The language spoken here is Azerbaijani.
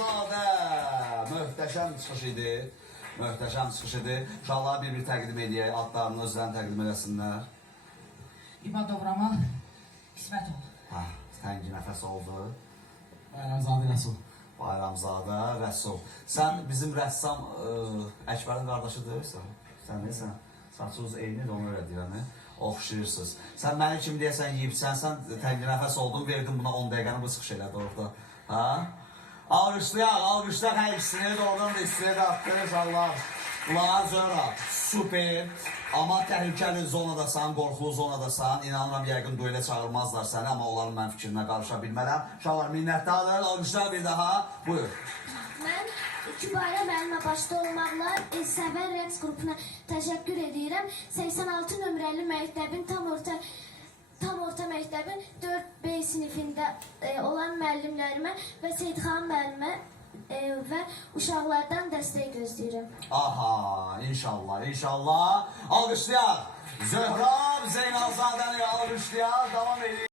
Zeynalzadə. Möhtəşəm çıxış idi. Möhtəşəm çıxış idi. Uşaqlara bir təqdim edək, adlarını özlərini təqdim eləsinlər. İbadov Ramal, qismət oldu. Təngi nəfəs oldu. Bayramzadə Rəsul. Bayramzadə Rəsul. Sən bizim rəssam Əkbərin qardaşı deyirsən. Sən deyirsən, saçınız eynidir, onu öyle deyirəm. Oxşayırsınız. Sən məni kim deyəsən yiyibsən, sən təngi nəfəs oldun, verdin buna 10 dəqiqəni bu çıxış elədi orada. Alqışlayaq hər ikisini, oradan da istiyə də attırır uşaqlar. Ulan Zöhra, super. Amma təhlükəli zonadasan, qorxulu zonadasan. İnanıram yəqin duelə çağırmazlar səni, amma onların mən fikrinə qarışa bilmərəm. Uşaqlar minnətdardır, alqışlar bir daha. Buyur. Mən Kübarə müəllimə başda olmaqla Səvər rəqs qrupuna təşəkkür edirəm. 86 nömrəli məktəbin tam orta məktəbin 4B sinifində olan müəllimlərimə və Seyidxan müəllimə və uşaqlardan dəstək gözləyirəm. Aha, inşallah, inşallah. Alqışlayaq. Zöhra Zeynalzadəni alqışlayaq, davam edir.